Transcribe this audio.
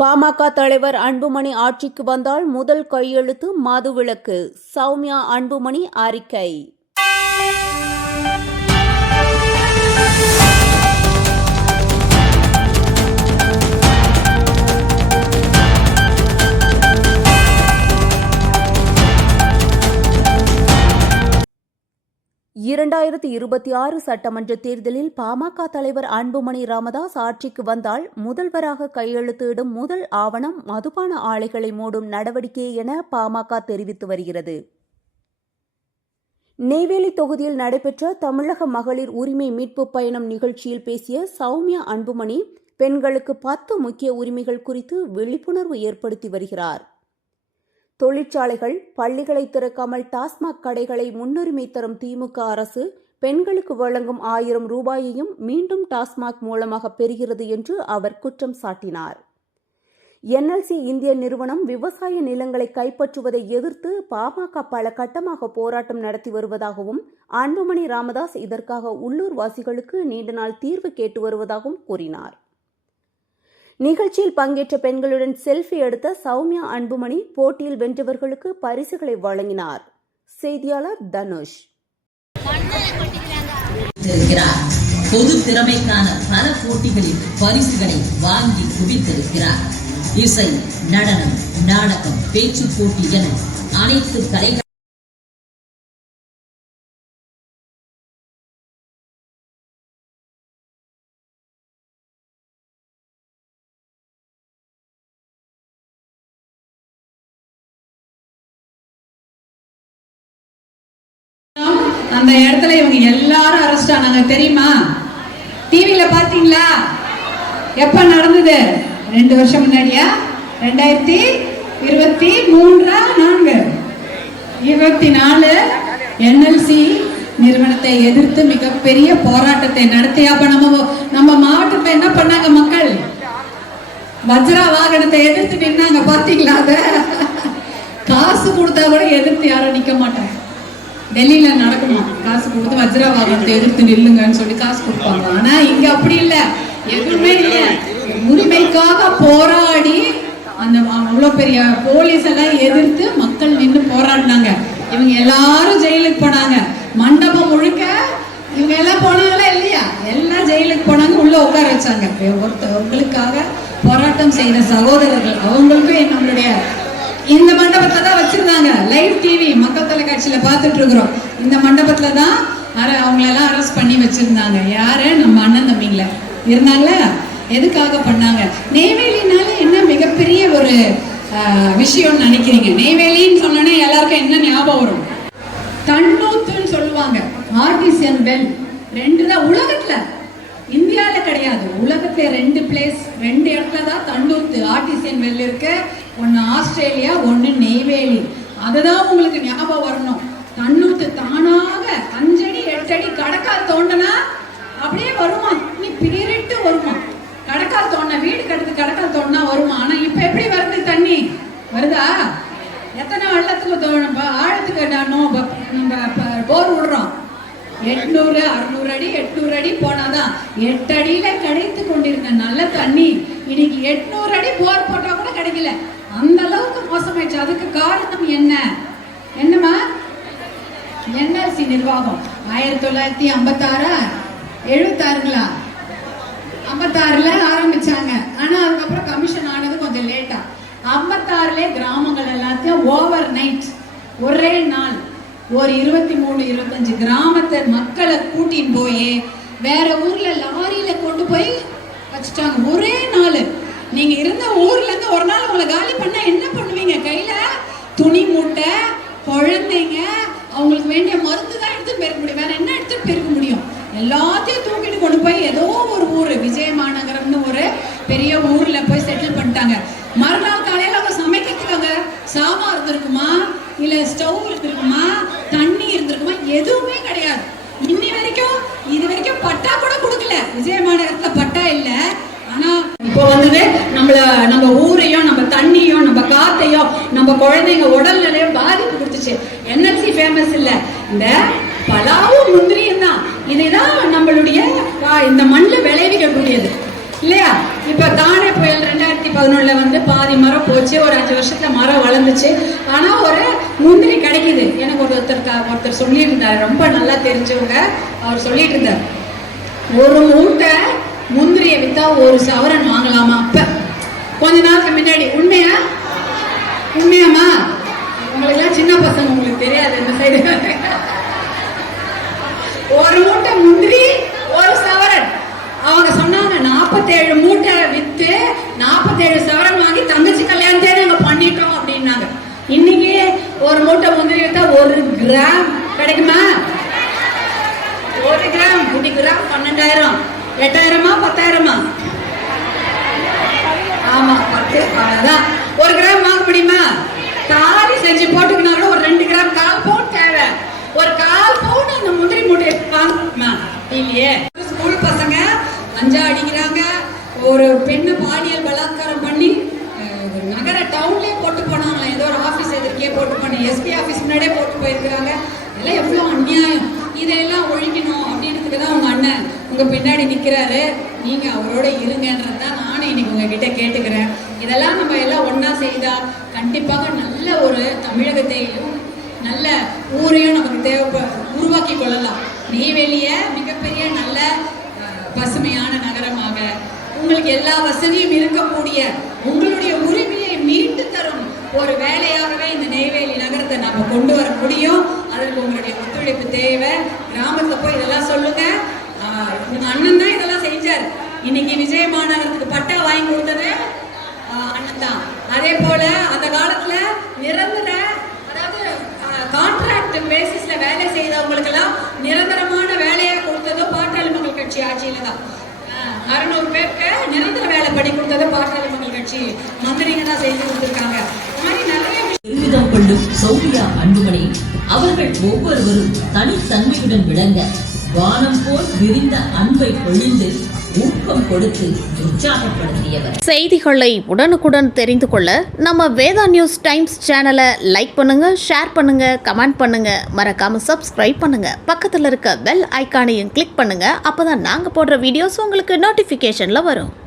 பாமக தலைவர் அன்புமணி ஆட்சிக்கு வந்தால் முதல் கையெழுத்து மதுவிலக்கு. சௌமியா அன்புமணி அறிக்கை. இரண்டாயிரத்து 26 சட்டமன்ற தேர்தலில் பாமக தலைவர் அன்புமணி ராமதாஸ் ஆட்சிக்கு வந்தால் முதல்வராக கையெழுத்திடும் முதல் ஆவணம் மதுபான ஆலைகளை மூடும் நடவடிக்கை என பாமக தெரிவித்து வருகிறது. நெய்வேலி தொகுதியில் நடைபெற்ற தமிழக மகளிர் உரிமை மீட்பு பயணம் நிகழ்ச்சியில் பேசிய சௌமியா அன்புமணி பெண்களுக்கு 10 முக்கிய உரிமைகள் குறித்து விழிப்புணர்வு ஏற்படுத்தி வருகிறார். தொழிற்சாலைகள், பள்ளிகளை திறக்காமல் டாஸ்மாக் கடைகளை முன்னுரிமை தரும் திமுக அரசு பெண்களுக்கு வழங்கும் 1000 ரூபாயையும் மீண்டும் டாஸ்மாக் மூலமாக பெறுகிறது என்று அவர் குற்றம் சாட்டினார். NLC இந்திய நிறுவனம் விவசாய நிலங்களை கைப்பற்றுவதை எதிர்த்து பாமக பல கட்டமாக போராட்டம் நடத்தி வருவதாகவும் அன்புமணி ராமதாஸ் இதற்காக உள்ளூர் வாசிகளுக்கு நீண்ட நாள் தீர்வு கேட்டு வருவதாகவும் கூறினார். நிகழ்ச்சியில் பங்கேற்ற பெண்களுடன் செல்ஃபி எடுத்த சௌமியா அன்புமணி போட்டியில் வென்றவர்களுக்கு பரிசுகளை வழங்கினார். செய்தியாளர் தனுஷ். பொது திறமைக்கான பல போட்டிகளில் பரிசுகளை வாங்கி குவித்திருக்கிறார். இசை, நடனம், நாடகம், பேச்சு போட்டி என அனைத்து கலைகள் அந்த இடத்துல இவங்க எல்லாரும் அரெஸ்ட் ஆனாங்க தெரியுமா? டிவியில பாத்தீங்களா? எப்ப நடந்தது? 2 வருஷம் முன்னாடியா? 2023 24 NLC நிறுவனத்தை எதிர்த்து மிகப்பெரிய போராட்டத்தை நடத்தி அப்ப நம்ம மாவட்டத்தை என்ன பண்ணாங்க? மக்கள் வஜ்ரா வாகனத்தை எதிர்த்து நின்னாங்க. பாத்தீங்களா? அத காசு கொடுத்தா கூட எதிர்த்து யாரும் நிக்க மாட்டாங்க. டெல்லியில நடக்குமா? காசு கொடுத்து வஜ்ரா வாகனத்தை எதிர்த்து நில்லுங்கன்னு சொல்லி காசு கொடுப்பாங்க. ஆனா இங்க அப்படி இல்ல, எதுவுமே இல்ல. உரிமைக்காக போராடி அந்த அவ்வளவு பெரிய போலீஸ் எல்லாம் எதிர்த்து மக்கள் நின்று போராடினாங்க. இவங்க எல்லாரும் ஜெயிலுக்கு போனாங்க. மண்டபம் முழுக்க இவங்க எல்லாம் போனாங்களா இல்லையா? எல்லாம் ஜெயிலுக்கு போனாங்க, உள்ள உட்கார வச்சாங்க. ஒருத்தவங்களுக்காக போராட்டம் செய்த சகோதரர்கள் அவங்களுக்கும் நம்மளுடைய இந்த மண்டபத்துல தான் வச்சிருந்தாங்க. லைவ் டிவி மக்கள் தொலைக்காட்சியில பார்த்துட்டு இருக்கிறோம். இந்த மண்டபத்துல தான் அவங்களெல்லாம் அரெஸ்ட் பண்ணி வச்சிருந்தாங்க. யாரு? நம்ம அண்ணன் தம்பிங்கள இருந்தாங்களா? எதுக்காக பண்ணாங்க? நெய்வேலினால என்ன மிகப்பெரிய ஒரு விஷயம்னு நினைக்கிறீங்க? நெய்வேலின்னு சொன்னோன்னே எல்லாருக்கும் என்ன ஞாபகம் வரும்? தண்ணூத்துன்னு சொல்லுவாங்க. ஆர்டிசியன் வெல் 2 தான் உலகத்துல, இந்தியால கிடையாது. உலகத்துல 2 பிளேஸ், 2 இடத்துல தான் தண்ணூத்து ஆர்டிசியன் வெல் இருக்கு. ஒன்னு ஆஸ்திரேலியா, ஒன்னு நெய்வேலி. அதுதான் உங்களுக்கு ஞாபகம் வரணும். தண்ணூத்து தானாக 5 அடி 8 அடி கடக்கால் தோண்டனா அப்படியே வருமா? நீ பிரிட்டு வருமா? கடக்கால் தோண்ட வீடு கட்டுறது கடக்கால் தோண்டனா வருமா? ஆனா இப்ப எப்படி வருது? தண்ணி வருதா? எத்தனை வெள்ளத்துக்கு ஆழத்துக்கு நம்ம போர் விடுறோம். 800 600 அடி 800 அடி போனாதான் 8 அடியில கிடைத்து கொண்டிருந்த நல்ல தண்ணி இன்னைக்கு 800 அடி போர் போட்டா கூட கிடைக்கல. அந்த அளவுக்கு மோசமாயிடுச்சு. அதுக்கு காரணம் என்ன? என்னமா? NLC நிர்வாகம் 1956 76ங்களா 56ல ஆரம்பிச்சாங்க. ஆனா அதுக்கப்புறம் கமிஷன் ஆனது கொஞ்சம் லேட்டா. 56ல கிராமங்கள் எல்லாத்தையும் ஓவர் நைட், ஒரே நாள் ஒரு 23-25 கிராமத்தை மக்களை கூட்டின்னு போய் வேற ஊர்ல லாரியில கொண்டு போய் வச்சுட்டாங்க. ஒரே நாள். நீங்க இருந்த ஊர்ல இருந்து ஒரு நாள் உங்களை காலி பண்ண என்ன பண்ணுவீங்க? கையில துணி மூட்டை, குழந்தைங்க, அவங்களுக்கு வேண்டிய மருந்து தான் எடுத்துட்டு போயிருக்க முடியும். வேற என்ன எடுத்துட்டு போயிருக்க முடியும்? எல்லாத்தையும் தூக்கிட்டு கொண்டு போய் ஏதோ ஒரு ஊரு, விஜயமாநகரம்னு ஒரு பெரிய ஊர்ல போய் செட்டில் பண்ணிட்டாங்க. மறுநாள் காலையில அவங்க சமைக்கிறதுக்காக சாமான் இருந்திருக்குமா? இல்ல ஸ்டவ் இருந்திருக்குமா? தண்ணி இருந்திருக்குமா? எதுவுமே கிடையாது. இது வரைக்கும் பட்டா கூட கொடுக்கல. விஜயமாநகரத்துல பட்டா இல்ல. ஆனா இப்போ வந்து நம்ம ஊரையும் நம்ம தண்ணியும் நம்ம காத்தையும் நம்ம குழந்தைங்க உடல்நிலையும் பாதிப்பு கொடுத்துச்சு. NLC ஃபேமஸ் இல்ல, இந்த பலாவும் முந்திரியும் தான். இதுதான் நம்மளுடைய இந்த மண்ணில் விளைவிக்கக்கூடியது இல்லையா? இப்ப தானே புயல் 2010 2011 வந்து பாதி மரம் போச்சு, ஒரு 5 வருஷத்துல மரம் வளர்ந்துச்சு. ஆனா ஒரு முந்திரி கிடைக்குது. எனக்கு ஒருத்தர் சொல்லியிருந்தார், ரொம்ப நல்லா தெரிஞ்சவங்க, அவர் சொல்லிட்டு இருந்தார், ஒரு மூட்டை முந்திரியை வித்தா 1 சவரன் வாங்கலாமா. அப்ப கொஞ்ச நாளுக்கு முன்னாடி. உண்மையாமா? உங்களுக்கு எல்லாம் சின்ன பசங்க, உங்களுக்கு தெரியாது இந்த சைடு. ஒரு மூட்டை முந்திரி 1 சவரன். அவங்க சொன்னாங்க 47 மூட்டை வித்து 47 சவரன் வாங்கி தங்கச்சி கல்யாணத்தே நாங்க பண்ணிட்டோம் அப்படின்னாங்க. இன்னைக்கு ஒரு மூட்டை முந்திரி வித்தா 1 கிராம் கிடைக்குமா? 1 கிராம் 1 கிராம் 12,000. 8,000மா 10,000மா? ஆமா 10. அவ்வளவுதான். 1 கிராம் வாங்க முடியுமா? தாலி செஞ்சு போட்டுக்கினா கூட ஒரு 2 கிராம் 1/4 பவுன் தேவை. ஒரு 1/4 பவுன் அந்த முந்திரி மூட்டை வாங்கணுமா? இல்லையே. ஸ்கூல் பசங்க லஞ்சா அடிக்கிறாங்க, ஒரு பெண்ணு பாலியல் பலாத்காரம் பண்ணி நகர டவுன்லயே போட்டு போனாங்களா, ஏதோ ஒரு ஆபீஸ் எதிர்க்கே போட்டு போன, எஸ்பி ஆபீஸ் முன்னாடியே போட்டு போயிருக்கிறாங்க. இதெல்லாம் எவ்வளவு அநியாயம். இதெல்லாம் ஒழிக்கணும் அப்படின்றதுக்கு தான் உங்க அண்ணன் உங்க பின்னாடி நிக்கிறாரு. நீங்க அவரோட இருங்கன்றதுதான் நானும் இன்னைக்கு உங்ககிட்ட கேட்டுக்கிறேன். இதெல்லாம் நம்ம எல்லாம் ஒன்னா செய்தா கண்டிப்பாக நல்ல ஒரு தமிழகத்தையும் நல்ல ஊரையும் நமக்கு உருவாக்கி கொள்ளலாம். நெய்வேலிய மிகப்பெரிய நல்ல பசுமையான நகரமாக, உங்களுக்கு எல்லா வசதியும் இருக்கக்கூடிய, உங்களுடைய உரிமையை மீட்டு தரும் ஒரு வேலையாகவே இந்த நெய்வேலி நகரத்தை நாம கொண்டு வர முடியும். அதற்கு உங்களுடைய ஒத்துழைப்பு தேவை. கிராமத்துல போய் இதெல்லாம் சொல்லுங்க. உங்க அண்ணன் தான் இதெல்லாம் செஞ்சார். இன்னைக்கு விஜய மாநகரத்துக்கு பட்டா வாங்கி கொடுத்தது அண்ணன் தான். அதே போல அந்த காலத்துல நிரந்தர, அதாவது கான்ட்ராக்ட் பேசிஸ்ல வேலை செய்தவங்களுக்கு எல்லாம் நிரந்தரமான வேலையை கொடுத்ததோ பாட்டாளி மக்கள் கட்சி ஆட்சியில தான். 600 பேருக்கு நிரந்தர வேலை பண்ணி கொடுத்தது பாட்டாளி மக்கள் கட்சி மந்திரிங்க தான் செய்து கொடுத்திருக்காங்க. பெருமிதம் கொள்ளும் சௌமியா அன்புமணி அவர்கள் ஒவ்வொருவரும் தனித்தன்மையுடன் விளங்க வானம் போல் விரிந்த அன்பை பொழிந்து ஊக்கம் கொடுத்து உற்சாகப்படுத்தியவர். செய்திகளை உடனுக்குடன் தெரிந்து கொள்ள நம்ம வேதா நியூஸ் டைம்ஸ் சேனலை லைக் பண்ணுங்க, ஷேர் பண்ணுங்க, கமெண்ட் பண்ணுங்க, மறக்காம சப்ஸ்கிரைப் பண்ணுங்க. பக்கத்துல இருக்க பெல் ஐகானையும் கிளிக் பண்ணுங்க. அப்பதான் நாங்க போடுற வீடியோஸ் உங்களுக்கு நோட்டிபிகேஷன்ல வரும்.